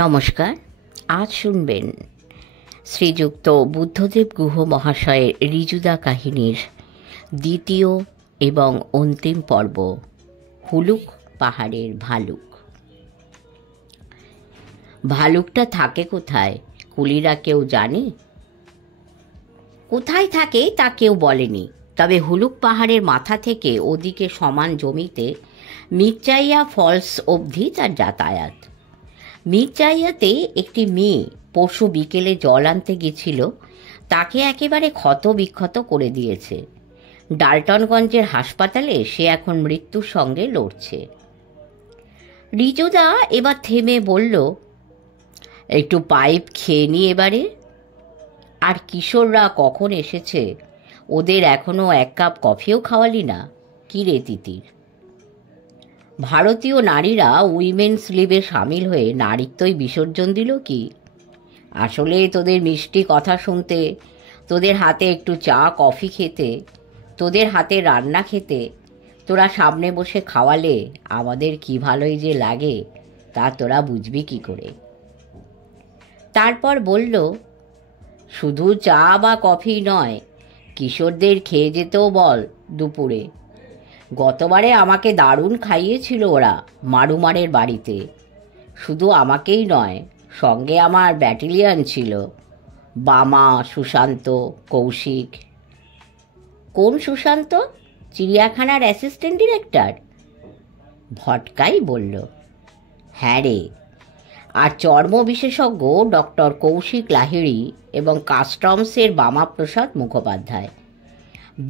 নমস্কার। আজ শুনবেন শ্রীযুক্ত বুদ্ধদেব গুহ মহাশয়ের ঋজুদা কাহিনীর দ্বিতীয় এবং অন্তিম পর্ব, হুলুক পাহাড়ের ভালুক। ভালুকটা থাকে কোথায় কুলিরা কেউ জানে? কোথায় থাকে তা কেউ বলেনি, তবে হুলুক পাহাড়ের মাথা থেকে ওদিকে সমান জমিতে মির্জাইয়া ফলস অবধি তার যাতায়াত। মির্জাইয়াতে একটি মেয়ে পরশু বিকেলে জল আনতে গেছিল, তাকে একেবারে ক্ষত বিক্ষত করে দিয়েছে। ডাল্টনগঞ্জের হাসপাতালে সে এখন মৃত্যুর সঙ্গে লড়ছে। ঋজুদা এবার থেমে বলল, একটু পাইপ খেয়ে নি এবারে। আর কিশোররা কখন এসেছে? ওদের এখনও এক কাপ কফিও খাওয়ালি না? কি রে তিতির? ভারতীয় নারীরা উইমেন্স লিবে সামিল হয়ে নারীত্বই বিসর্জন দিল কি? আসলে তোদের মিষ্টি কথা শুনতে, তোদের হাতে একটু চা কফি খেতে, তোদের হাতে রান্না খেতে, তোরা সামনে বসে খাওয়ালে আমাদের কি ভালোই যে লাগে তা তোরা বুঝবি কি করে? তারপর বলল, শুধু চা বা কফি নয়, কিশোরদের খেয়ে যেতেও বল দুপুরে। গতবারে আমাকে দারুণ খাইয়েছিল ওরা মারুমারের বাড়িতে। শুধু আমাকেই নয়, সঙ্গে আমার ব্যাটালিয়ন ছিল, বামা, সুশান্ত, কৌশিক। কোন সুশান্ত? চিড়িয়াখানার অ্যাসিস্ট্যান্ট ডিরেক্টর? ভটকাই বলল, হ্যাঁ রে। আর চর্ম বিশেষজ্ঞ ডক্টর কৌশিক লাহিড়ী এবং কাস্টমসের বামাপ্রসাদ মুখোপাধ্যায়।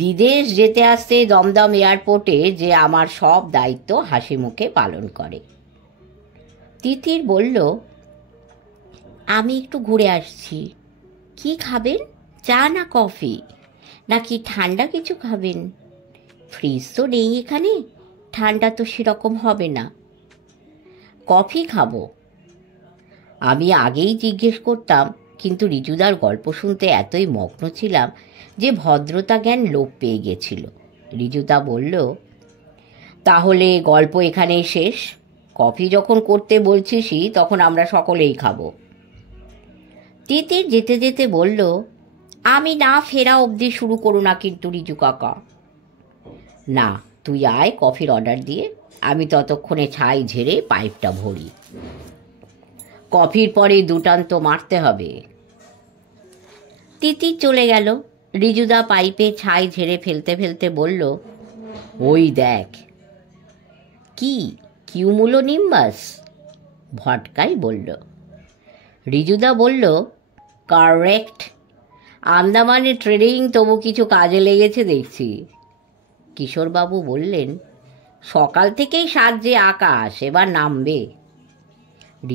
বিদেশ যেতে আসতে দমদম এয়ারপোর্টে যে আমার সব দায়িত্ব হাসি মুখে পালন করে। তিতির বলল, আমি একটু ঘুরে আসছি। কি খাবেন? চা না কফি, নাকি ঠান্ডা কিছু খাবেন? ফ্রিজ তো নেই এখানে, ঠান্ডা তো সেরকম হবে না। কফি খাবো। আমি আগেই জিজ্ঞেস করতাম, কিন্তু ঋজুদার গল্প শুনতে এতই মগ্ন ছিলাম যে ভদ্রতা জ্ঞান লোপ পেয়ে গেছিল। ঋজুদা বলল, তাহলে গল্প এখানেই শেষ। কফি যখন করতে বলছিসই তখন আমরা সকলেই খাবো। তিতির যেতে যেতে বলল, আমি না ফেরা অবধি শুরু করো না কিন্তু রিজু কাকা। না, তুই আয় কফির অর্ডার দিয়ে, আমি ততক্ষণে ছাই ঝেড়ে পাইপটা ভরি। কফির পরে দুটান তো মারতে হবে। তিতির চলে গেল। ঋজুদা পাইপে ছাই ঝেড়ে ফেলতে ফেলতে বলল, ওই দেখ। কি? কিউমুলোনিম্বাস? ভটকাই বলল। ঋজুদা বলল, কারেক্ট। আন্দামানে ট্রেডিং তবু কিছু কাজে লেগেছে দেখছি। কিশোরবাবু বললেন, সকাল থেকেই সাজছে আকাশ, এবার নামবে।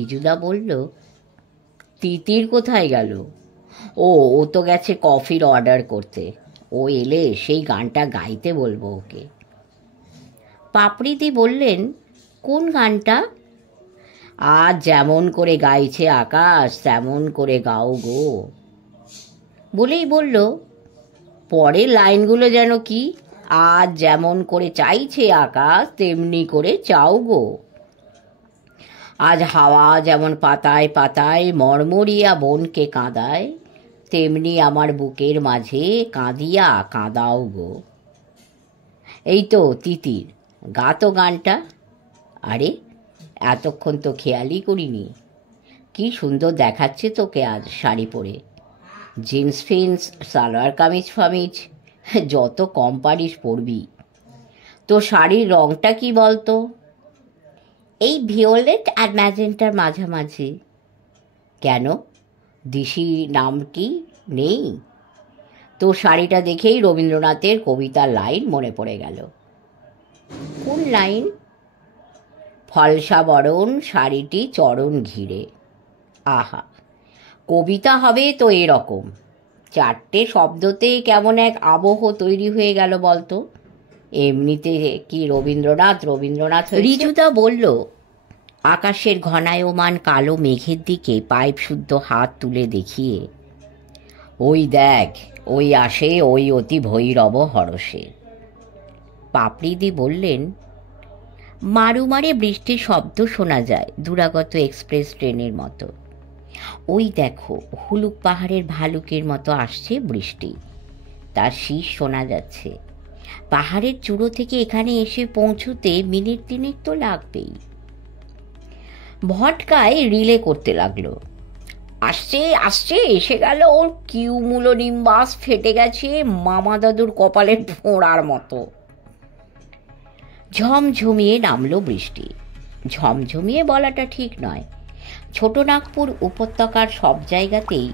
ঋজুদা বলল, তিতির কোথায় গেল? ও তো গেছে কফির অর্ডার করতে। ও এলে সেই গানটা গাইতে বলবো ওকে। পাপড়িদি বললেন, কোন গানটা? আজ যেমন করে গাইছে আকাশ তেমন করে গাও গো। বলেই বলল, পরের লাইনগুলো যেন কি? আজ যেমন করে চাইছে আকাশ তেমনি করে চাও গো। আজ হাওয়া যেমন পাতায় পাতায় মরমরিয়া বনকে কাঁদায়, তেমনি আমার বুকের মাঝে কাঁদিয়া কাঁদাও গো। এই তো তিতির, গা তো গানটা। আরে, এতক্ষণ তো খেয়ালই করিনি। কি সুন্দর দেখাচ্ছে তোকে আজ শাড়ি পরে। জিন্স ফিন্স, সালোয়ার কামিজ ফামিজ, যত কম পারিস পরবি। তো শাড়ির রংটা কি বলতো? এই ভিওলেট আর ম্যাজেন্টার মাঝামাঝি। কেন, দিশি নাম কি নেই? তো শাড়িটা দেখেই রবীন্দ্রনাথের কবিতার লাইন মনে পড়ে গেল। কোন লাইন? ফলসা বরণ শাড়িটি চরণ ঘিরে। আহা, কবিতা হবে তো এরকম। চারটে শব্দতেই কেমন এক আবহ তৈরি হয়ে গেল বলতো। এমনিতে কি রবীন্দ্রনাথ রবীন্দ্রনাথ? ঋজুদা বলল, আকাশের ঘনায়মান কালো মেঘের দিকে পাইপ শুদ্ধ হাত তুলে দেখিয়ে, ওই দেখ, ওই আসে ওই অতি ভৈরব হরষে। পাপড়িদি বললেন, মারুমারে বৃষ্টির শব্দ শোনা যায়, দূরাগত এক্সপ্রেস ট্রেনের মতো। ওই দেখো, হুলুক পাহাড়ের ভালুকের মতো আসছে বৃষ্টি, তার শীষ শোনা যাচ্ছে। পাহাড়ের চূড়ো থেকে এখানে এসে পৌঁছতে মিনিট 3 তো লাগবেই। ভটকায় রিলে করতে লাগলো, আসছে আসছে, এসে গেল ওর কিউমুলোনিম্বাস, ফেটে গেছে মামা দাদুর কপালের ফোঁড়ার মতো। ঝমঝমিয়ে নামলো বৃষ্টি। ঝমঝমিয়ে বলাটা ঠিক নয়, ছোটনাগপুর উপত্যকার সব জায়গাতেই,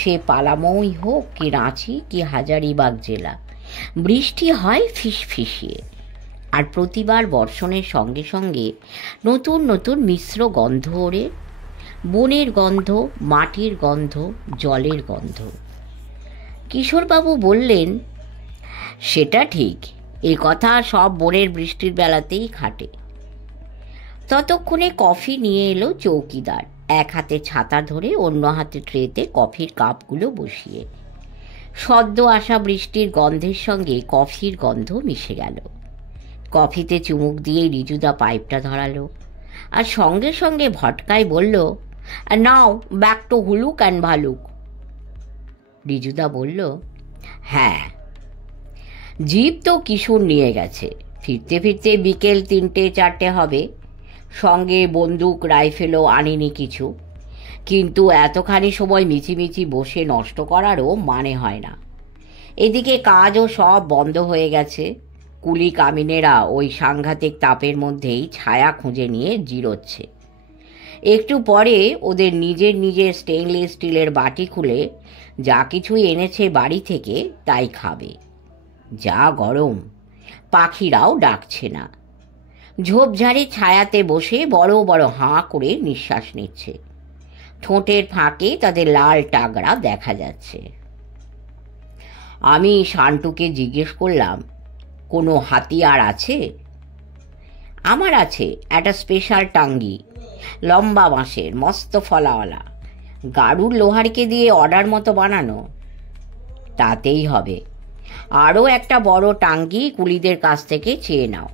সে পালামৌই হোক কি রাঁচি কি হাজারিবাগ জেলা, বৃষ্টি হয় ফিসফিসিয়ে। আর প্রতিবার বর্ষণের সঙ্গে সঙ্গে নতুন নতুন মিশ্র গন্ধ ওড়ে, বনের গন্ধ, মাটির গন্ধ, জলের গন্ধ। কিশোরবাবু বললেন, সেটা ঠিক, এ কথা সব বনের বৃষ্টির বেলাতেই খাটে। ততক্ষণে কফি নিয়ে এলো চৌকিদার, এক হাতে ছাতা ধরে অন্য হাতে ট্রেতে কফির কাপগুলো বসিয়ে। সদ্য আসা বৃষ্টির গন্ধের সঙ্গে কফির গন্ধ মিশে গেল। কফিতে চুমুক দিয়ে রিজুদা পাইপটা ধরালো, আর সঙ্গে সঙ্গে ভটকায় বলল, নাও ব্যাক টু হুলুক অ্যান্ড ভালুক। রিজুদা বলল, হ্যাঁ। জিপ তো কিশোর নিয়ে গেছে, ফিরতে ফিরতে বিকেল 3-4 হবে। সঙ্গে বন্দুক রাইফেলও আনিনি কিছু, কিন্তু এতখানি সময় মিছিমিছি বসে নষ্ট করারও মানে হয় না। এদিকে কাজও সব বন্ধ হয়ে গেছে। কুলি কামিনেরা ওই সাংঘাতিক তাপের মধ্যেই ছায়া খুঁজে নিয়ে জিরোচ্ছে। একটু পরে ওদের নিজের নিজের স্টেনলেস স্টিলের বাটি খুলে যা কিছুই এনেছে বাড়ি থেকে তাই খাবে। যা গরম, পাখিরাও ডাকছে না। ঝোপঝাড়ে ছায়াতে বসে বড় বড় হাঁ করে নিঃশ্বাস নিচ্ছে। ঠোঁটের ফাঁকে তাদের লাল টাগরা দেখা যাচ্ছে। আমি শান্টুকে জিজ্ঞেস করলাম, কোনো হাতিয়ার আছে? আমার আছে, একটা স্পেশাল টাঙ্গি, লম্বা বাঁশের, মস্ত ফলাওয়ালা, গাড়ুর লোহারকে দিয়ে অর্ডার মতো বানানো। তাতেই হবে। আরও একটা বড় টাঙ্গি কুলিদের কাছ থেকে চেয়ে নাও।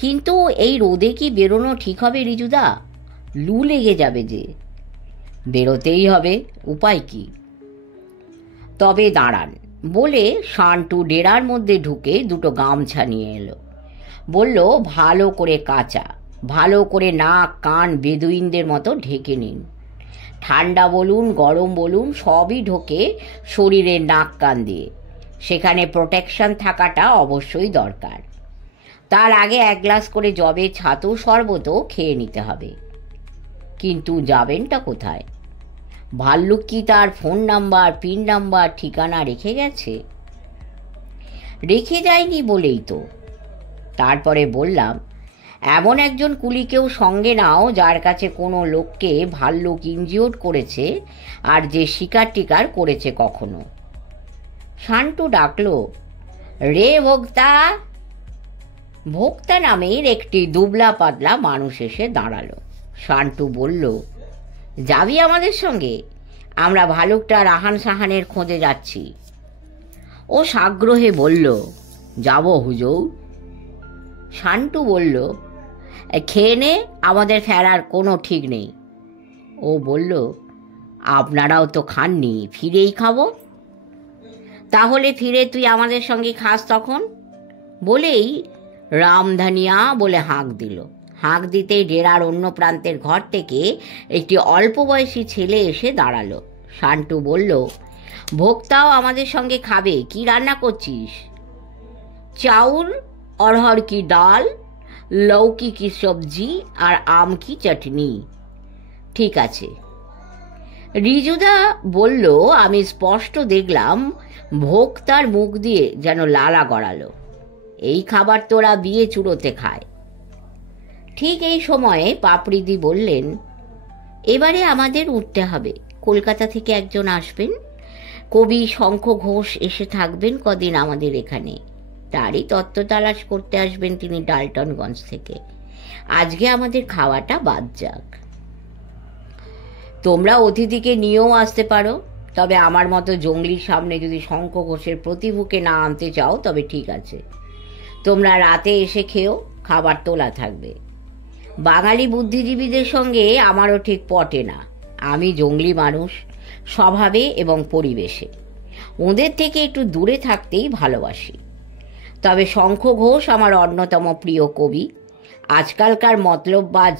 কিন্তু এই রোদে কি বেরোনো ঠিক হবে রিজুদা? লু লেগে যাবে যে। বেরোতেই হবে, উপায় কি? তবে দাঁড়ান, বলে শান্টু ডেরার মধ্যে ঢুকে দুটো গামছা নিয়ে এলো। বলল, ভালো করে কাচা, ভালো করে নাক কান বেদুইনদের মতো ঢেকে নিন। ঠান্ডা বলুন গরম বলুন সবই ঢোকে শরীরের নাক কান দিয়ে, সেখানে প্রোটেকশন থাকাটা অবশ্যই দরকার। তার আগে 1 গ্লাস করে জবে ছাতু শরবতও খেয়ে নিতে হবে। কিন্তু যাবেনটা কোথায়? ভাল্লুক কি তার ফোন নাম্বার, পিন নাম্বার, ঠিকানা রেখে গেছে? রেখে যায়নি বলেই তো। তারপরে বললাম, এমন একজন কুলিকেও সঙ্গে নাও যার কাছে কোনো লোককে ভাল্লুক ইনজিওর করেছে আর যে শিকার টিকার করেছে কখনো। শান্টু ডাকলো, রে ভোক্তা। ভোক্তা নামের একটি দুবলা পাতলা মানুষ এসে দাঁড়ালো। শান্টু বলল, যাবি আমাদের সঙ্গে? আমরা ভালুকটা রাহান সাহানের খোঁজে যাচ্ছি। ও সাগ্রহে বলল, যাব হুজুর। শান্টু বলল, খেয়ে নে, আমাদের ফেরার কোনো ঠিক নেই। ও বলল, আপনারাও তো খাননি, ফিরেই খাবো। তাহলে ফিরে তুই আমাদের সঙ্গে খাস তখন। বলেই রামধানিয়া বলে হাঁক দিল। হাঁক দিতেই ডেরার অন্য প্রান্তের ঘর থেকে একটি অল্প বয়সী ছেলে এসে দাঁড়ালো। শান্টু বলল, ভোক্তাও আমাদের সঙ্গে খাবে, কি রান্না করছিস? চাউল, অরহর কি ডাল, লৌকি কি সবজি আর আম কি চাটনি। ঠিক আছে। রিজুদা বলল, আমি স্পষ্ট দেখলাম ভোক্তার মুখ দিয়ে যেন লালা গড়ালো। এই খাবার তোরা বিয়ে চুড়োতে খায়। ঠিক এই সময়ে পাপড়িদি বললেন, এবারে আমাদের উঠতে হবে। কলকাতা থেকে একজন আসবেন, কবি শঙ্খ ঘোষ এসে থাকবেন কদিন আমাদের এখানে। তারই তত্ত্ব তালাশ করতে আসবেন তিনি ডালটনগঞ্জ থেকে। আজকে আমাদের খাওয়াটা বাদ যাক। তোমরা অতিথিকে নিয়েও আসতে পারো, তবে আমার মতো জঙ্গলির সামনে যদি শঙ্খ ঘোষের প্রতিভুকে না আনতে চাও তবে ঠিক আছে। তোমরা রাতে এসে খেও, খাবার তোলা থাকবে। বাঙালি বুদ্ধিজীবীদের সঙ্গে আমারও ঠিক পটে না। আমি জঙ্গলি মানুষ স্বভাবে এবং পরিবেশে, ওদের থেকে একটু দূরে থাকতেই ভালোবাসি। তবে শঙ্খ ঘোষ আমার অন্যতম প্রিয় কবি। আজকালকার মতলববাজ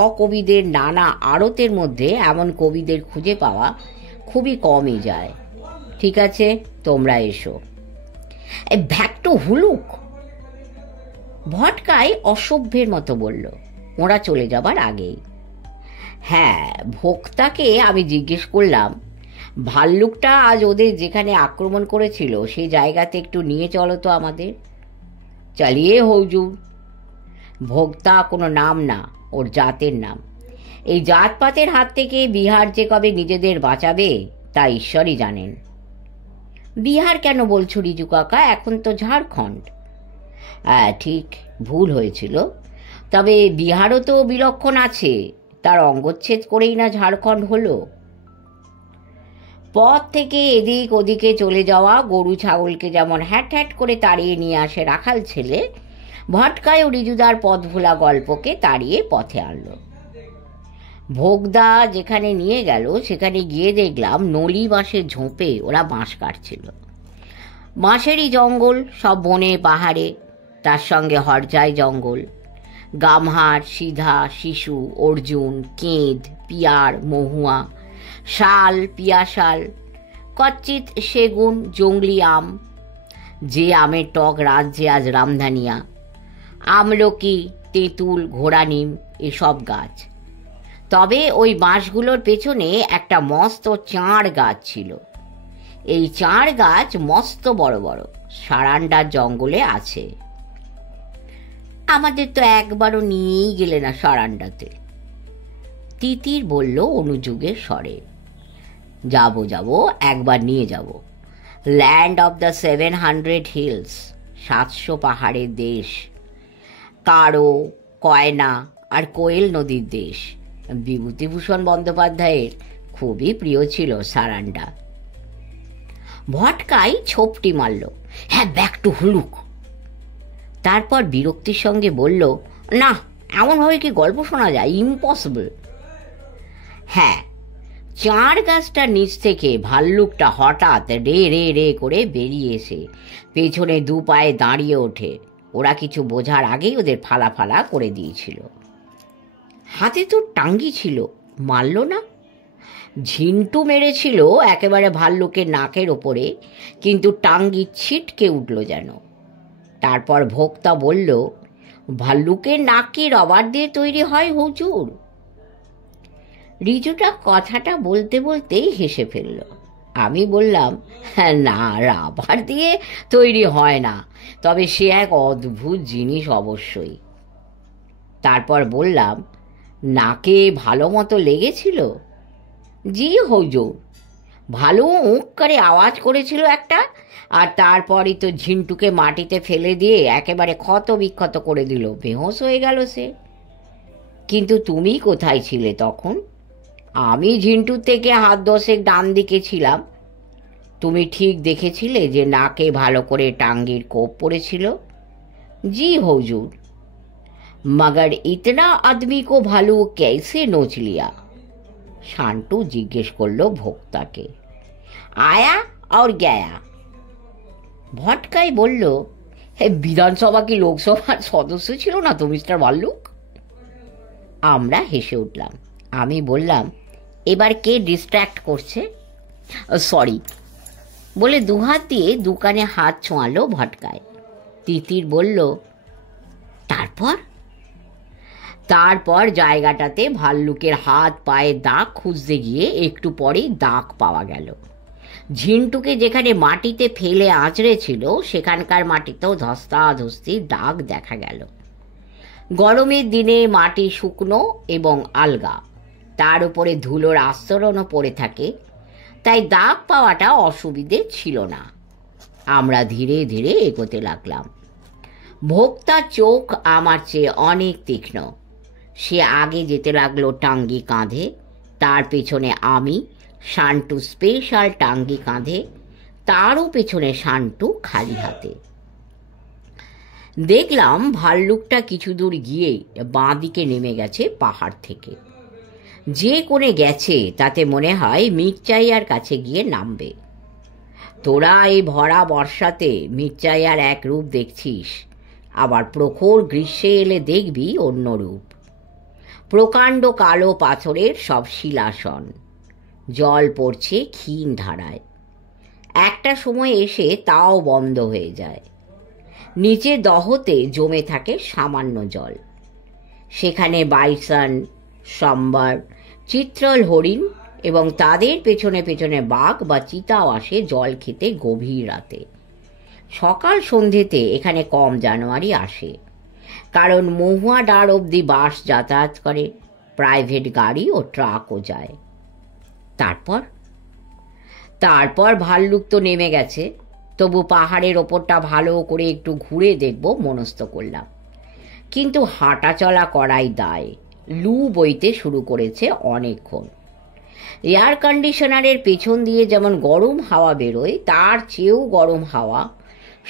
অকবিদের নানা আড়তের মধ্যে এমন কবিদের খুঁজে পাওয়া খুবই কমই যায়। ঠিক আছে, তোমরা এসো। ভ্যাক্টু হুলুক, ভটকাই অসভ্যের মতো বলল ওরা চলে যাবার আগেই। হ্যাঁ, ভোক্তাকে আমি জিজ্ঞেস করলাম, ভাল্লুকটা আজ ওদের যেখানে আক্রমণ করেছিল সেই জায়গাতে একটু নিয়ে চলো তো আমাদের। চালিয়ে হৌজুর। ভোক্তা কোনো নাম না, ওর জাতের নাম। এই জাতপাতের হাত থেকে বিহার যে কবে নিজেদের বাঁচাবে তা ঈশ্বরই জানেন। বিহার কেন বলছো রিজু কাকা, এখন তো ঝাড়খণ্ড। হ্যাঁ ঠিক, ভুল হয়েছিল। তবে বিহারও তো বিলক্ষণ আছে, তার অঙ্গচ্ছেদ করেই না ঝাড়খণ্ড হলো। পথ থেকে এদিক ওদিকে চলে যাওয়া গরু ছাগলকে যেমন হ্যাট হ্যাট করে তাড়িয়ে নিয়ে আসে রাখাল ছেলে, ভটকায় ও রিজুদার পথ ভোলা গল্পকে তাড়িয়ে পথে আনলো। ভোগদা যেখানে নিয়ে গেল সেখানে গিয়ে দেখলাম নলি বাঁশের ঝোপে ওরা বাঁশ কাটছিল। বাঁশেরই জঙ্গল, সব বনে পাহাড়ে, তার সঙ্গে হরজাই জঙ্গল। গামহার, সিধা, শিশু, অর্জুন, কেঁদ, পিয়ার, মহুয়া, শাল, পিয়াশাল, কচ্চিত সেগুন, জংলি আম, যে আমের টক রাজ্যে আজ রামধানিয়া, আমলকি, তেঁতুল, ঘোড়ানিম, এসব গাছ। তবে ওই বাঁশগুলোর পেছনে একটা মস্ত চাঁড় গাছ ছিল। এই চাঁড় গাছ মস্ত বড় বড়, সারান্ডার জঙ্গলে আছে। আমাদের তো একবারও নিয়েই গেলে না সারান্ডাতে। তিতির বলল অনুযোগের স্বরে। যাবো যাবো, একবার নিয়ে যাব। ল্যান্ড অফ দ্য 700 হিলস, 700 পাহাড়ের দেশ, কারো, কয়না আর কোয়েল নদীর দেশ। বিভূতিভূষণ বন্দ্যোপাধ্যায়ের খুবই প্রিয় ছিল সারান্ডা। ভটকাই ছোপটি মারল, হ্যাঁ ব্যাক টু হুলুক। তারপর বিরক্তির সঙ্গে বলল, না, এমনভাবে কি গল্প শোনা যায়? ইম্পসিবল। হ্যাঁ, চাঁড় গাছটার নিচ থেকে ভাল্লুকটা হঠাৎ রে রে রে করে বেরিয়ে এসে পেছনে দু পায়ে দাঁড়িয়ে ওঠে। ওরা কিছু বোঝার আগেই ওদের ফালা ফালা করে দিয়েছিল। হাতে তো টাঙ্গি ছিল, মারল না। ঝিন্টু মেরেছিল একেবারে ভাল্লুকের নাকের ওপরে, কিন্তু টাঙ্গি ছিটকে উঠল যেন। তারপর ভোক্তা বলল, ভাল্লুকের নাক কি রবার দিয়ে তৈরি হয় হুজুর? রিজুটা কথাটা বলতে বলতেই হেসে ফেলল। আমি বললাম, না, রাবার দিয়ে তৈরি হয় না, তবে সে এক অদ্ভুত জিনিস অবশ্যই। তারপর বললাম, নাকে ভালো মতো লেগেছিল? জি হুজুর, ভালো উঁক করে আওয়াজ করেছিল একটা, আর তারপরই তো ঝিন্টুকে মাটিতে ফেলে দিয়ে একেবারে ক্ষত বিক্ষত করে দিল, বেহোশ হয়ে গেল সে। কিন্তু তুমি কোথায় ছিলে তখন? আমি ঝিন্টুর থেকে হাত 10 ডান দিকে ছিলাম। তুমি ঠিক দেখেছিলে যে নাকে ভালো করে টাঙ্গির কোপ পড়েছিল? জি হুজুর। মগর ইতনা আদমি কো ভালু कैसे নোচ লিয়া? শান্টু জিজ্ঞেস করল ভোক্তাকে। আয়া আর গয়া। ভটকাই বলল, বিধানসভা কি লোকসভার সদস্য ছিল না তো মিস্টার ভাল্লুক? আমরা হেসে উঠলাম। আমি বললাম, এবার কে ডিস্ট্র্যাক্ট করছে? সরি বলে দুহাত দিয়ে দুকানে হাত ছোঁয়ালো ভটকায়। তিতির বলল, তারপর জায়গাটাতে ভাল্লুকের হাত পায়ে দাগ খুঁজতে গিয়ে একটু পরেই দাগ পাওয়া গেল। ঝিন্টুকে যেখানে মাটিতে ফেলে আঁচড়েছিল সেখানকার মাটিতেও ধস্তাধস্তি দাগ দেখা গেল। গরমের দিনে মাটি শুকনো এবং আলগা, তার উপরে ধুলোর আস্তরণও পড়ে থাকে, তাই দাগ পাওয়াটা অসুবিধে ছিল না। আমরা ধীরে ধীরে এগোতে লাগলাম। ভোক্তার চোখ আমার চেয়ে অনেক তীক্ষ্ণ। সে আগে যেতে লাগলো টাঙ্গি কাঁধে, তার পেছনে আমি, শান্টু স্পেশাল টাঙ্গি কাঁধে, তারও পেছনে শান্টু খালি হাতে। দেখলাম ভাল্লুকটা কিছু দূর গিয়েই বাঁ দিকে নেমে গেছে পাহাড় থেকে। যে কোণে গেছে তাতে মনে হয় মির্চাইয়ার কাছে গিয়ে নামবে। তোরা এই ভরা বর্ষাতে মির্চাইয়ার এক রূপ দেখছিস, আবার প্রখর গ্রীষ্মে এলে দেখবি অন্য রূপ। প্রকাণ্ড কালো পাথরের সব শিলাসন, জল পড়ছে ক্ষীণ ধারায়। একটা সময় এসে তাও বন্ধ হয়ে যায়। নিচে দহতে জমে থাকে সামান্য জল। সেখানে বাইসন, সম্বর, চিত্রল হরিণ এবং তাদের পেছনে পেছনে বাঘ বা চিতাও আসে জল খেতে গভীর রাতে। সকাল সন্ধেতে এখানে কম জানোয়ারই আসে, কারণ মহুয়া ডাঁড় অবধি বাস যাতায়াত করে, প্রাইভেট গাড়ি ও ট্রাকও যায়। তারপর ভাল্লুক তো নেমে গেছে, তবু পাহাড়ের ওপরটা ভালো করে একটু ঘুরে দেখব মনস্থ করলাম। কিন্তু হাঁটা চলা করাই দায়, লু বইতে শুরু করেছে অনেকক্ষণ। এয়ার কন্ডিশনারের পেছন দিয়ে যেমন গরম হাওয়া বেরোয়, তার চেয়েও গরম হাওয়া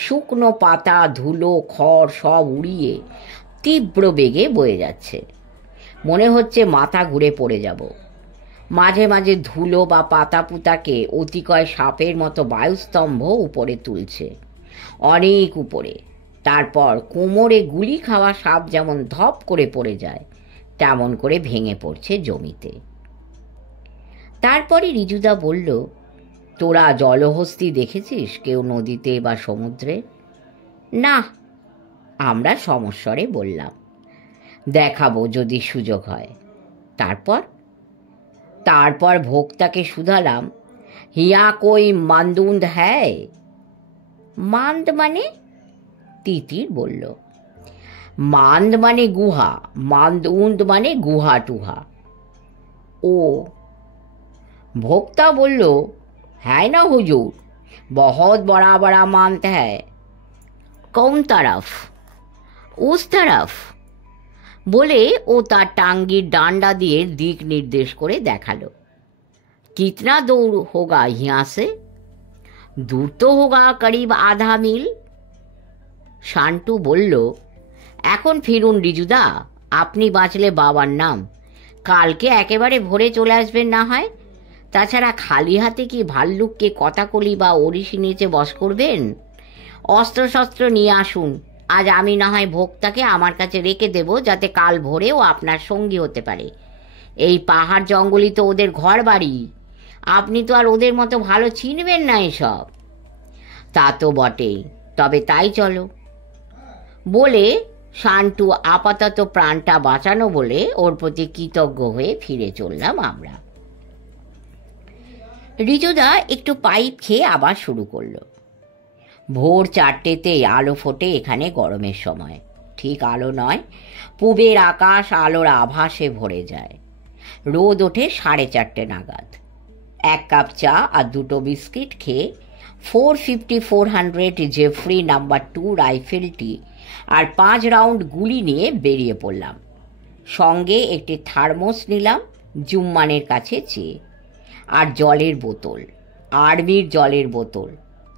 শুকনো পাতা, ধুলো, খড় সব উড়িয়ে তীব্র বেগে বয়ে যাচ্ছে। মনে হচ্ছে মাথা ঘুরে পড়ে যাব। মাঝে মাঝে ধুলো বা পাতা পুতাকে অতিকয় সাপের মতো বায়ুস্তম্ভ উপরে তুলছে, অনেক উপরে। তারপর কোমরে গুলি খাওয়া সাপ যেমন ধপ করে পড়ে যায়, তেমন করে ভেঙে পড়ছে জমিতে। তারপরে রিজুদা বলল, তোরা জলহস্তি দেখেছিস কেউ নদীতে বা সমুদ্রে? না, আমরা সমস্বরে বললাম। দেখাবো যদি সুযোগ হয়। তারপর ভোক্তাকে শুধালাম, হিয়া কই মান্দুন্দ হ্যায়? মান্দ মানে? তিতির বলল, মান্দ মানে গুহা, মান্দুন্দ মানে গুহা টুহা। ও। ভোক্তা বলল, হ্যাঁ না হুজুর, बहुत बड़ा बड़ा मांद है। कौन तरफ? उस तरफ বলে ও তার টাঙ্গির ডান্ডা দিয়ে দিক নির্দেশ করে দেখালো। कितना दूर होगा यहाँ से? दूर तो होगा करीब आधा मील। শান্টু বলল, এখন ফিরুন রিজুদা, আপনি বাঁচলে বাবার নাম। কালকে একেবারে ভোরে চলে আসবেন না হয়। তাছাড়া খালি হাতে কি ভাল্লুককে কথাকলি বা ওড়িশি নিচে বশ করবেন? অস্ত্রশস্ত্র নিয়ে আসুন। আজ আমি না হয় ভোক্তাকে আমার কাছে রেখে দেব, যাতে কাল ভোরেও আপনার সঙ্গী হতে পারে। এই পাহাড় জঙ্গলই তো ওদের ঘর বাড়ি। আপনি তো আর ওদের মতো ভালো চিনবেন না এসব। তা তো বটেই, তবে তাই চলো। বলে শান্টু আপাতত প্রাণটা বাঁচানো বলে ওর প্রতি কৃতজ্ঞ হয়ে ফিরে চললাম আমরা। রিজুদা একটু পাইপ খেয়ে আবার শুরু করলো। ভোর 4টেতেই আলো ফোটে এখানে গরমের সময়। ঠিক আলো নয়, পূবের আকাশ আলোর আভাসে ভরে যায়। রোদ ওঠে 4:30 নাগাদ। 1 কাপ চা আর 2 বিস্কিট খেয়ে 450-400 জেফ্রি নাম্বার 2 রাইফেলটি আর 5 রাউন্ড গুলি নিয়ে বেরিয়ে পড়লাম। সঙ্গে একটি থার্মোস নিলাম জুম্মানের কাছে চেয়ে, আর জলের বোতল, আর্মির জলের বোতল,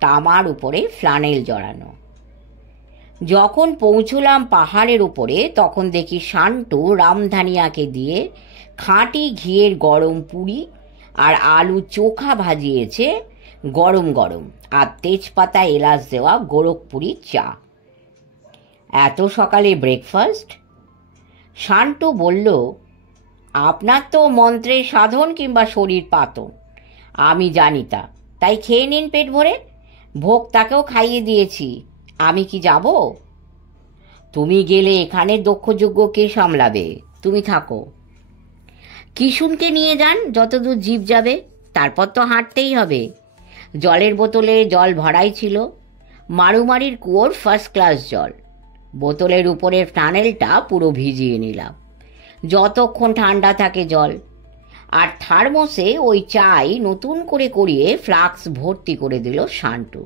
তামার উপরে ফ্লানেল জড়ানো। যখন পৌঁছলাম পাহাড়ের উপরে, তখন দেখি শান্টু রামধানিয়াকে দিয়ে খাঁটি ঘিয়ের গরম পুরি আর আলু চোখা ভাজিয়েছে গরম গরম, আর তেজপাতা এলাচ দেওয়া গোরখপুরি চা। এত সকালে ব্রেকফাস্ট? শান্টু বলল, আপনার তো মন্ত্রের সাধন কিংবা শরীর পাতন, আমি জানি তা, তাই খেয়ে নিন পেট ভরে। ভোক্তাকেও খাইয়ে দিয়েছি, আমি কি যাব? তুমি গেলে এখানে দক্ষযোগ্য কে সামলাবে? তুমি থাকো। কিশুনকে নিয়ে যান যতদূর জিভ যাবে, তারপর তো হাঁটতেই হবে। জলের বোতলে জল ভরাই ছিল, মারুমারির কুয়োর ফার্স্ট ক্লাস জল। বোতলের উপরের টানেলটা পুরো ভিজিয়ে নিলাম, যতক্ষণ ঠান্ডা থাকে জল। আর থার্মোসে ওই চাই নতুন করে করিয়ে ফ্লাক্স ভর্তি করে দিল শান্টু।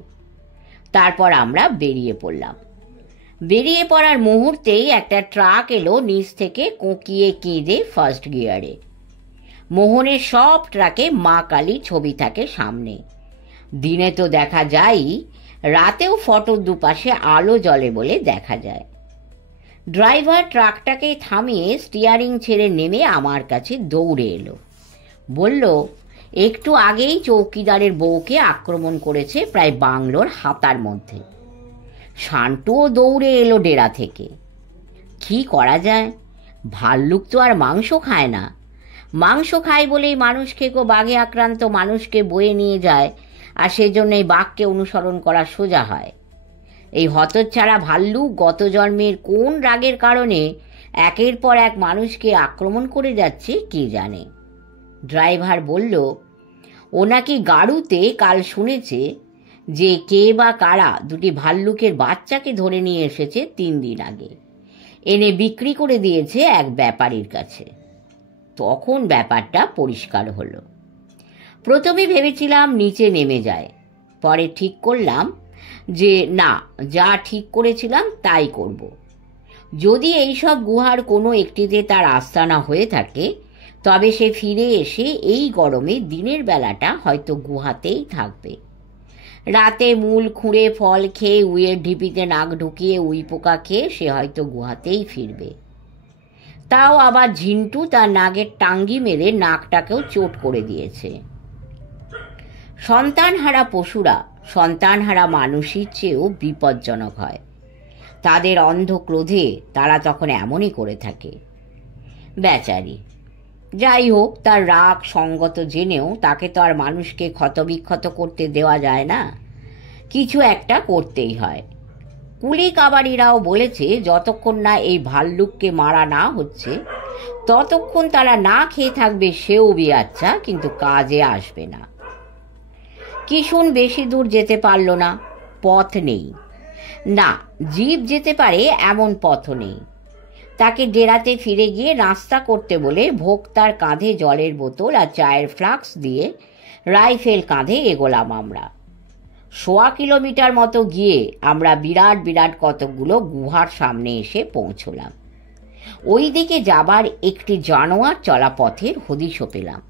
তারপর আমরা বেরিয়ে পড়লাম। বেরিয়ে পড়ার মুহূর্তেই একটা ট্রাক এলো নিচ থেকে কোঁকিয়ে কেঁদে ফার্স্ট গিয়ারে। মোহনের সব ট্রাকে মা কালী ছবি থাকে সামনে। দিনে তো দেখা যায়, রাতেও ফটোর দুপাশে আলো জ্বলে বলে দেখা যায়। ড্রাইভার ট্রাকটাকে থামিয়ে স্টিয়ারিং ছেড়ে নেমে আমার কাছে দৌড়ে এলো। বলল, একটু আগেই চৌকিদারের বউকে আক্রমণ করেছে প্রায় বাংলোর হাতার মধ্যে। শান্টুও দৌড়ে এলো ডেরা থেকে। কি করা যায়? ভাল্লুক তো আর মাংস খায় না। মাংস খায় বলেই মানুষ খেকো বাঘে আক্রান্ত মানুষকে বয়ে নিয়ে যায়, আর সেজন্য এই বাঘকে অনুসরণ করা সোজা হয়। এই হতচ্ছাড়া ভাল্লুক গত জন্মের কোন রাগের কারণে একের পর এক মানুষকে আক্রমণ করে যাচ্ছে কে জানে। ড্রাইভার বলল, ও নাকি গাড়ুতে কাল শুনেছে যে কে বা কারা দুটি ভাল্লুকের বাচ্চাকে ধরে নিয়ে এসেছে 3 দিন আগে, এনে বিক্রি করে দিয়েছে এক ব্যাপারীর কাছে। তখন ব্যাপারটা পরিষ্কার হলো। প্রথমে ভেবেছিলাম নিচে নেমে যায়, পরে ঠিক করলাম যে না, যা ঠিক করেছিলাম তাই করব। যদি এইসব গুহার কোনো একটিতে তার আস্তানা হয়ে থাকে, তবে সে ফিরে এসে এই গরমে দিনের বেলাটা হয়তো গুহাতেই থাকবে। রাতে মূল খুঁড়ে ফল খেয়ে উইয়ের ঢিপিতে নাক ঢুকিয়ে উই পোকা খেয়ে সে হয়তো গুহাতেই ফিরবে। তাও আবার ঝিন্টু তার নাগের টাঙ্গি মেরে নাকটাকেও চোট করে দিয়েছে। সন্তানহারা পশুরা সন্তানহারা মানুষের চেয়েও বিপজ্জনক হয়। তাদের অন্ধ ক্রোধে তারা তখন এমনই করে থাকে। বেচারি। যাই হোক, তার রাগ সঙ্গত জেনেও তাকে তো আর মানুষকে ক্ষতবিক্ষত করতে দেওয়া যায় না, কিছু একটা করতেই হয়। কুলি কাবাডিরাও বলেছে যতক্ষণ না এই ভাল্লুককে মারা না হচ্ছে ততক্ষণ তারা না খেয়ে থাকবে, সেও বিয়াচ্ছা, কিন্তু কাজে আসবে না। কিশুন বেশি দূর যেতে পারল না, পথ নেই। না, জিপ যেতে পারে এমন পথও নেই। তাকে ডেরাতে ফিরে গিয়ে নাস্তা করতে বলে ভোক্তার কাঁধে জলের বোতল আর চায়ের ফ্লাক্স দিয়ে রাইফেল কাঁধে এগোলাম আমরা। 1.25 কিলোমিটার মতো গিয়ে আমরা বিরাট বিরাট কতকগুলো গুহার সামনে এসে পৌঁছলাম। ওই দিকে যাবার একটি জানোয়ার চলা পথের হদিশও পেলাম।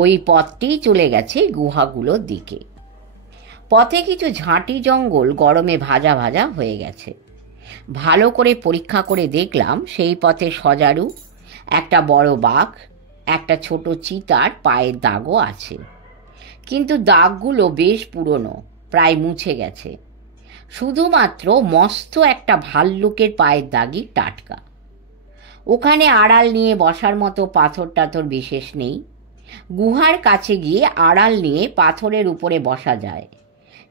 ওই পথটি চলে গেছে গুহাগুলোর দিকে। পথে কিছু ঝাঁটি জঙ্গল গরমে ভাজা ভাজা হয়ে গেছে। ভালো করে পরীক্ষা করে দেখলাম সেই পথে সজারু, একটা বড় বাঘ, একটা ছোট চিতার পায়ের দাগও আছে, কিন্তু দাগগুলো বেশ পুরনো, প্রায় মুছে গেছে। শুধুমাত্র মস্ত একটা ভাল্লুকের পায়ের দাগই টাটকা। ওখানে আড়াল নিয়ে বসার মতো পাথর টাথর বিশেষ নেই। গুহার কাছে গিয়ে আড়াল নিয়ে পাথরের উপরে বসা যায়,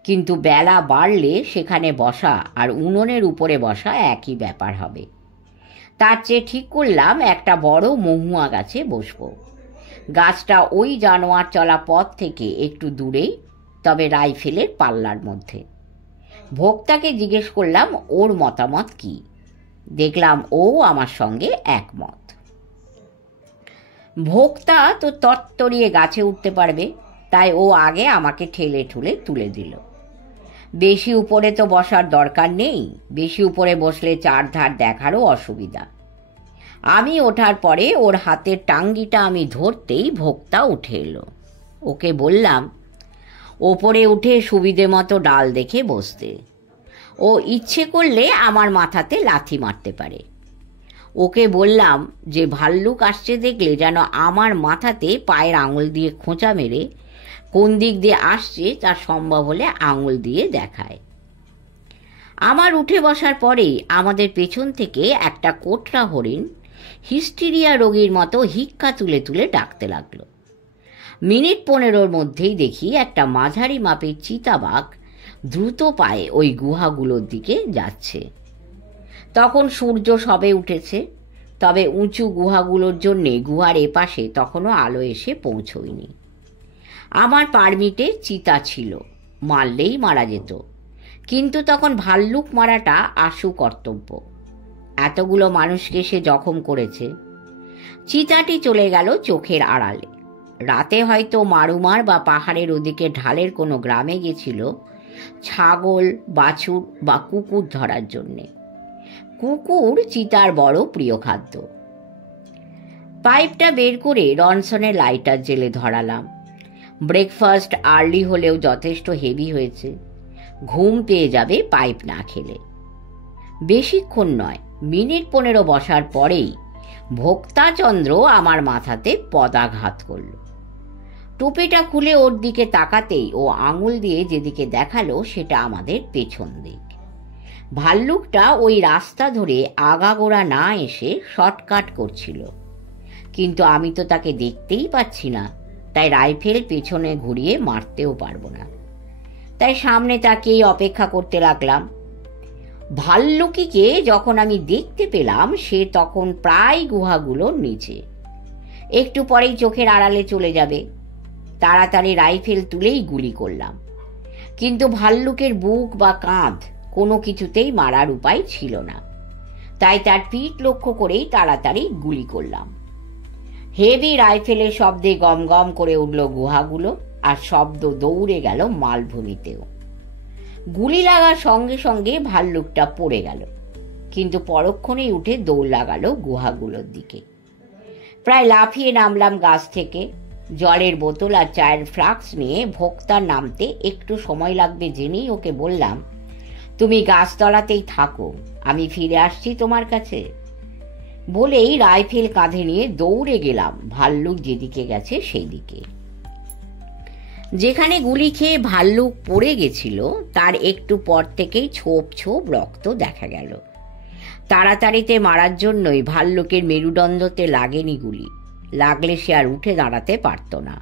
কিন্তু বেলা বাড়লে সেখানে বসা আর উনুনের উপরে বসা একই ব্যাপার হবে। তার চেয়ে ঠিক করলাম একটা বড় মহুয়া গাছে বসবো। গাছটা ওই জানোয়ার চলা পথ থেকে একটু দূরেই, তবে রাইফেলের পাল্লার মধ্যে। ভোক্তাকে জিজ্ঞেস করলাম ওর মতামত কি। দেখলাম ও আমার সঙ্গে একমত। ভোক্তা তো তত্তরিয়ে গাছে উঠতে পারবে, তাই ও আগে আমাকে ঠেলে ঠুলে তুলে দিল। বেশি উপরে তো বসার দরকার নেই, বেশি উপরে বসলে চারধার দেখারও অসুবিধা। আমি ওঠার পরে ওর হাতের টাঙ্গিটা আমি ধরতেই ভোক্তা উঠে এলো। ওকে বললাম ওপরে উঠে সুবিধে মতো ডাল দেখে বসতে। ও ইচ্ছে করলে আমার মাথাতে লাথি মারতে পারে। ওকে বললাম যে ভাল্লুক আসছে দেখলে যেন আমার মাথাতে পায়ের আঙুল দিয়ে খোঁচা মেরে কোন দিক দিয়ে আসছে তা সম্ভব হলে আঙুল দিয়ে দেখায়। আমার উঠে বসার পরেই আমাদের পেছন থেকে একটা কোটরা হরিণ হিস্টিরিয়া রোগীর মতো হিক্কা তুলে তুলে ডাকতে লাগলো। মিনিট 15 মধ্যেই দেখি একটা মাঝারি মাপের চিতাবাঘ দ্রুত পায়ে ওই গুহাগুলোর দিকে যাচ্ছে। তখন সূর্য সবে উঠেছে, তবে উঁচু গুহাগুলোর জন্যে গুহার এপাশে তখনও আলো এসে পৌঁছয়নি। আমার পারমিটে চিতা ছিল, মারলেই মারা যেত, কিন্তু তখন ভাল্লুক মারাটা আশু কর্তব্য। এতগুলো মানুষকে সে জখম করেছে। চিতাটি চলে গেল চোখের আড়ালে। রাতে হয়তো মারুমার বা পাহাড়ের ওদিকে ঢালের কোনো গ্রামে গেছিল ছাগল, বাছুর বা কুকুর ধরার জন্যে। কুকুর চিতার বড় প্রিয় খাদ্য। পাইপটা বের করে রনসনের লাইটার জেলে ধরালাম। ব্রেকফাস্ট আর্লি হলেও যথেষ্ট হেভি হয়েছে। ঘুম পেয়ে যাবে পাইপ না খেলে। বেশিক্ষণ নয়, মিনিট 15 বসার পরেই ভোক্তাচন্দ্র আমার মাথাতে পদাঘাত করল। টুপিটা খুলে ওর দিকে তাকাতেই ও আঙুল দিয়ে যেদিকে দেখালো সেটা আমাদের পেছন দিক। ভাল্লুকটা ওই রাস্তা ধরে আগাগোড়া না এসে শর্টকাট করছিল, কিন্তু আমি তো তাকে দেখতেই পাচ্ছি না, তাই রাইফেল পেছনে ঘুরিয়ে মারতেও পারবো না। তাই সামনে তাকেই অপেক্ষা করতে লাগলাম। ভাল্লুকিকে যখন আমি দেখতে পেলাম সে তখন প্রায় গুহাগুলোর নিচে, একটু পরেই চোখের আড়ালে চলে যাবে। তাড়াতাড়ি রাইফেল তুলেই গুলি করলাম, কিন্তু ভাল্লুকের বুক বা কাঁধ কোনো কিছুতেই মারার উপায় ছিল না, তাই তার পিঠ লক্ষ্য করেই তাড়াতাড়ি গুলি করলাম। হেভি রাইফেলের শব্দে গম গম করে উঠল গুহাগুলো, আর শব্দ দৌড়ে গেল মালভূমিতেও। গুলি লাগার সঙ্গে সঙ্গে ভাল্লুকটা পড়ে গেল, কিন্তু পরক্ষণেই উঠে দৌড় লাগালো গুহাগুলোর দিকে। প্রায় লাফিয়ে নামলাম গাছ থেকে। জলের বোতল আর চায়ের ফ্লাক্স নিয়ে ভোক্তার নামতে একটু সময় লাগবে জেনেই ওকে বললাম, তুমি গাছতলাতেই থাকো, আমি ফিরে আসছি তোমার কাছে। বলেই রাইফেল কাঁধে নিয়ে দৌড়ে গেলাম ভাল্লুক যেদিকে গেছে সেই দিকে। যেখানে গুলি খেয়ে ভাল্লুক পড়ে গেছিল তার একটু পর থেকেই ছোপ ছোপ রক্ত দেখা গেল। তাড়াতাড়িতে মারার জন্যই ভাল্লুকের মেরুদণ্ডতে লাগেনি গুলি, লাগলে সে আর উঠে দাঁড়াতে পারত না।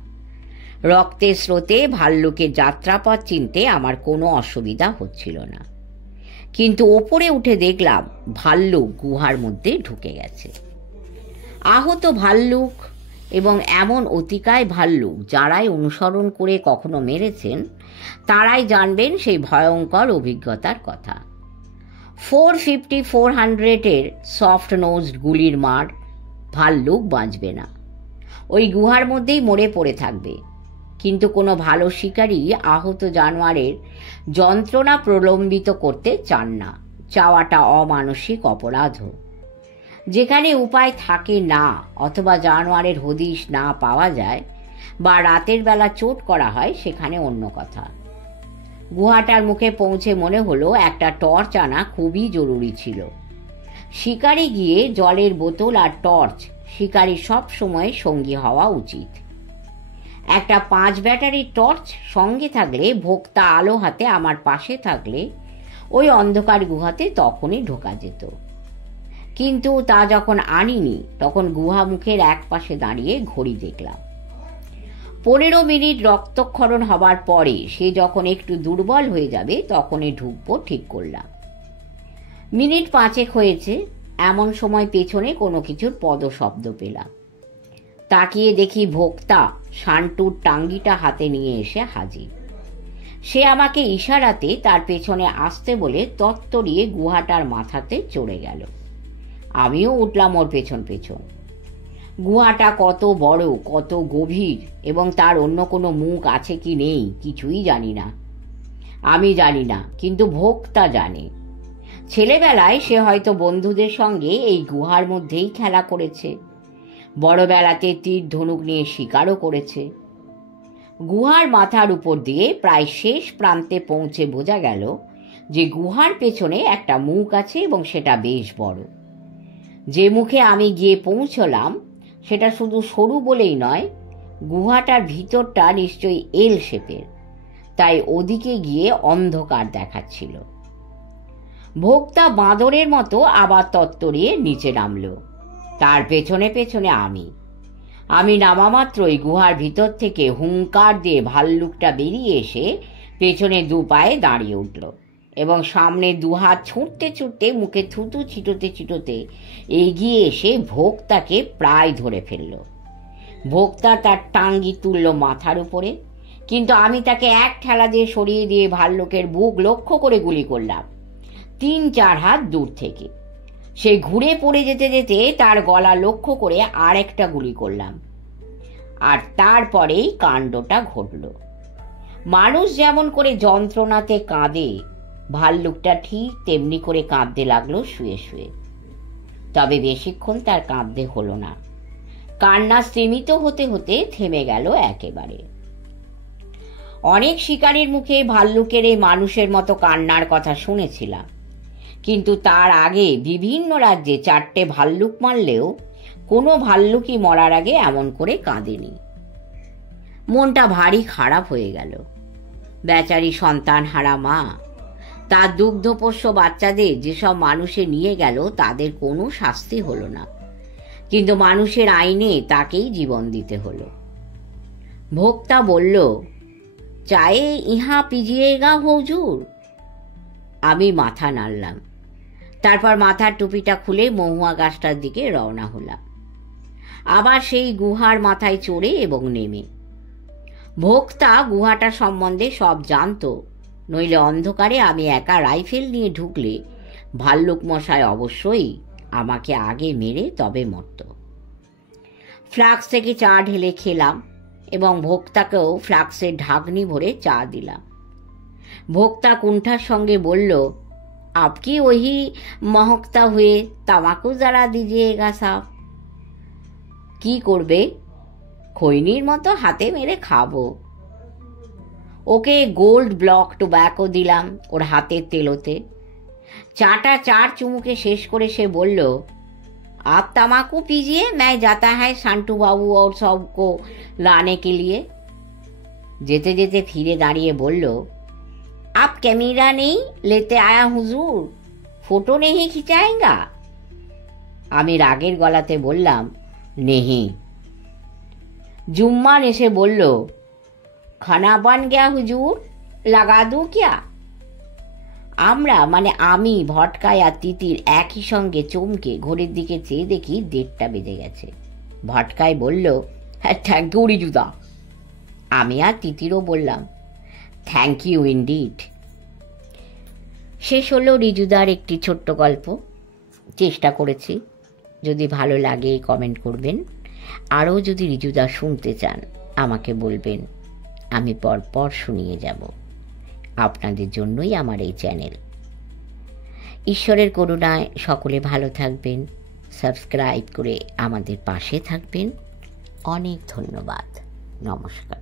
রক্তের স্রোতে ভাল্লুকের যাত্রাপথ চিনতে আমার কোনো অসুবিধা হচ্ছিল না, কিন্তু ওপরে উঠে দেখলাম ভাল্লুক গুহার মধ্যে ঢুকে গেছে। আহত ভাল্লুক এবং এমন অতিকায় ভাল্লুক যারাই অনুসরণ করে কখনো মেরেছেন তারাই জানবেন সেই ভয়ঙ্কর অভিজ্ঞতার কথা। 450-400-এর সফট নোজড গুলির মার ভাল্লুক বাঁচবে না, ওই গুহার মধ্যেই মরে পড়ে থাকবে। কিন্তু কোনো ভালো শিকারী আহত জানোয়ারের যন্ত্রণা প্রলম্বিত করতে চান না, চাওয়াটা অমানসিক অপরাধ। যেখানে উপায় থাকে না অথবা জানোয়ারের হদিশ না পাওয়া যায় বা রাতের বেলা চোট করা হয় সেখানে অন্য কথা। গুহাটার মুখে পৌঁছে মনে হলো একটা টর্চ আনা খুবই জরুরি ছিল। শিকারে গিয়ে জলের বোতল আর টর্চ শিকারী সব সময় সঙ্গী হওয়া উচিত। একটা 5 ব্যাটারির টর্চ সঙ্গে থাকলে, ভোক্তা আলো হাতে আমার পাশে থাকলে ওই অন্ধকার গুহাতে তখনই ঢোকা যেত। কিন্তু তা যখন আনিনি তখন গুহা মুখের এক পাশে দাঁড়িয়ে ঘড়ি দেখলাম। 15 মিনিট রক্তক্ষরণ হবার পরে সে যখন একটু দুর্বল হয়ে যাবে তখনই ঢুকবো ঠিক করলাম। মিনিট 5 হয়েছে, এমন সময় পেছনে কোনো কিছুর পদশব্দ পেলাম। তাকিয়ে দেখি ভোক্তা শান্টুর টাঙ্গিটা হাতে নিয়ে এসে হাজির। সে আমাকে ইশারাতে তার পেছনে আসতে বলে তত্তরিয়ে গুহাটার মাথাতে চড়ে গেল। আমিও উঠলাম ওর পেছন পেছন। গুহাটা কত বড়, কত গভীর এবং তার অন্য কোনো মুখ আছে কি নেই কিছুই জানি না। আমি জানি না, কিন্তু ভোক্তা জানে। ছেলেবেলায় সে হয়তো বন্ধুদের সঙ্গে এই গুহার মধ্যেই খেলা করেছে, বড়বেলাতে তীর ধনুক নিয়ে শিকারও করেছে। গুহার মাথার উপর দিয়ে প্রায় শেষ প্রান্তে পৌঁছে বোঝা গেল যে গুহার পেছনে একটা মুখ আছে এবং সেটা বেশ বড়। যে মুখে আমি গিয়ে পৌঁছলাম সেটা শুধু সরু বলেই নয়, গুহাটার ভিতরটা নিশ্চয়ই এল শেপের, তাই ওদিকে গিয়ে অন্ধকার দেখাচ্ছিল। ভোক্তা বাঁদরের মতো আবার তত্তরিয়ে নিচে নামল, তার পেছনে পেছনে আমি নামা মাত্রই গুহার ভিতর থেকে হুঙ্কার দিয়ে ভাল্লুকটা বেরিয়ে এসে পেছনে 2 পায়ে দাঁড়িয়ে উঠল এবং সামনে 2 হাত ছুটতে ছুটতে মুখে থুতু ছিটোতে ছিটোতে এগিয়ে এসে ভোক্তাকে প্রায় ধরে ফেলল। ভোক্তা তার টাঙ্গি তুলল মাথার উপরে, কিন্তু আমি তাকে এক ঠেলা দিয়ে সরিয়ে দিয়ে ভাল্লুকের বুক লক্ষ্য করে গুলি করলাম 3-4 হাত দূর থেকে। সে ঘুরে পড়ে যেতে যেতে তার গলা লক্ষ্য করে আরেকটা গুলি করলাম, আর তারপরেই কাণ্ডটা ঘটল। মানুষ যেমন করে যন্ত্রণাতে কাঁদে, ভাল্লুকটা ঠিক তেমনি করে কাঁদতে লাগলো শুয়ে শুয়ে। তবে বেশিক্ষণ তার কাঁদতে হলো না, কান্না স্তীমিত হতে হতে থেমে গেল একেবারে। অনেক শিকারীর মুখে ভাল্লুকের এই মানুষের মতো কান্নার কথা শুনেছিলাম, কিন্তু তার আগে বিভিন্ন রাজ্যে 4টে ভাল্লুক মারলেও কোনো ভাল্লুকই মরার আগে এমন করে কাঁদেনি। মনটা ভারী খারাপ হয়ে গেল। বেচারি সন্তান হারা মা, তার দুগ্ধপোষ্য বাচ্চাদের যেসব মানুষে নিয়ে গেল তাদের কোনো শাস্তি হলো না, কিন্তু মানুষের আইনে তাকেই জীবন দিতে হলো। ভোক্তা বলল, চায়ে ইহা পিজিয়েগা হুজুর। আমি মাথা নাড়লাম। তারপর মাথার টুপিটা খুলে মহুয়া গাছটার দিকে রওনা হলাম, আবার সেই গুহার মাথায় চড়ে এবং নেমে। ভোক্তা গুহাটা সম্বন্ধে সব জানতো, নইলে অন্ধকারে আমি একা রাইফেল নিয়ে ঢুকলে ভাল্লুক মশাই অবশ্যই আমাকে আগে মেরে তবে মরত। ফ্লাক্স থেকে চা ঢেলে খেলাম এবং ভোক্তাকেও ফ্লাক্সের ঢাকনি ভরে চা দিলাম। ভোক্তা কুণ্ঠার সঙ্গে বলল, আপকি ওহি মহকতা হয়ে তামাকু জ্বালা দিজিয়েগা সাব। কি করবে? খৈনির মতো হাতে মেরে খাবো। ওকে গোল্ড ব্লক টোব্যাকো দিলাম ওর হাতের তেলোতে। চাটা 4 চুমুকে শেষ করে সে বলল, आप तमाकू पीजिए, मैं जाता है शांटू बाबू और सबको लाने के लिए। যেতে যেতে ফিরে দাঁড়িয়ে বলল, आप कैमरा नहीं लेते आया हुजूर, फोटो नहीं खिंचाएगा। আমি রাগের গলাতে বললাম, নেহি। জুম্মান এসে বলল, খানা বান গয়া হুজুর, লাগা দু ক্যা? আমরা মানে আমি, ভটকায় আর তিতির একই সঙ্গে চমকে ঘড়ির দিকে চেয়ে দেখি 1:30টা বেজে গেছে। ভটকায় বলল, হ্যাঁ থ্যাংক ইউ রিজুদা। আমি আর তিতিরও বললাম, থ্যাংক ইউ ইনডিড। শেষ হলো রিজুদার একটি ছোট্ট গল্প। চেষ্টা করেছি, যদি ভালো লাগে কমেন্ট করবেন। আরও যদি রিজুদা শুনতে চান আমাকে বলবেন, আমি পরপর শুনিয়ে যাব। আপনাদের জন্যই আমার এই চ্যানেল। ঈশ্বরের করুণায় সকলে ভালো থাকবেন, সাবস্ক্রাইব করে আমাদের পাশে থাকবেন। অনেক ধন্যবাদ। নমস্কার।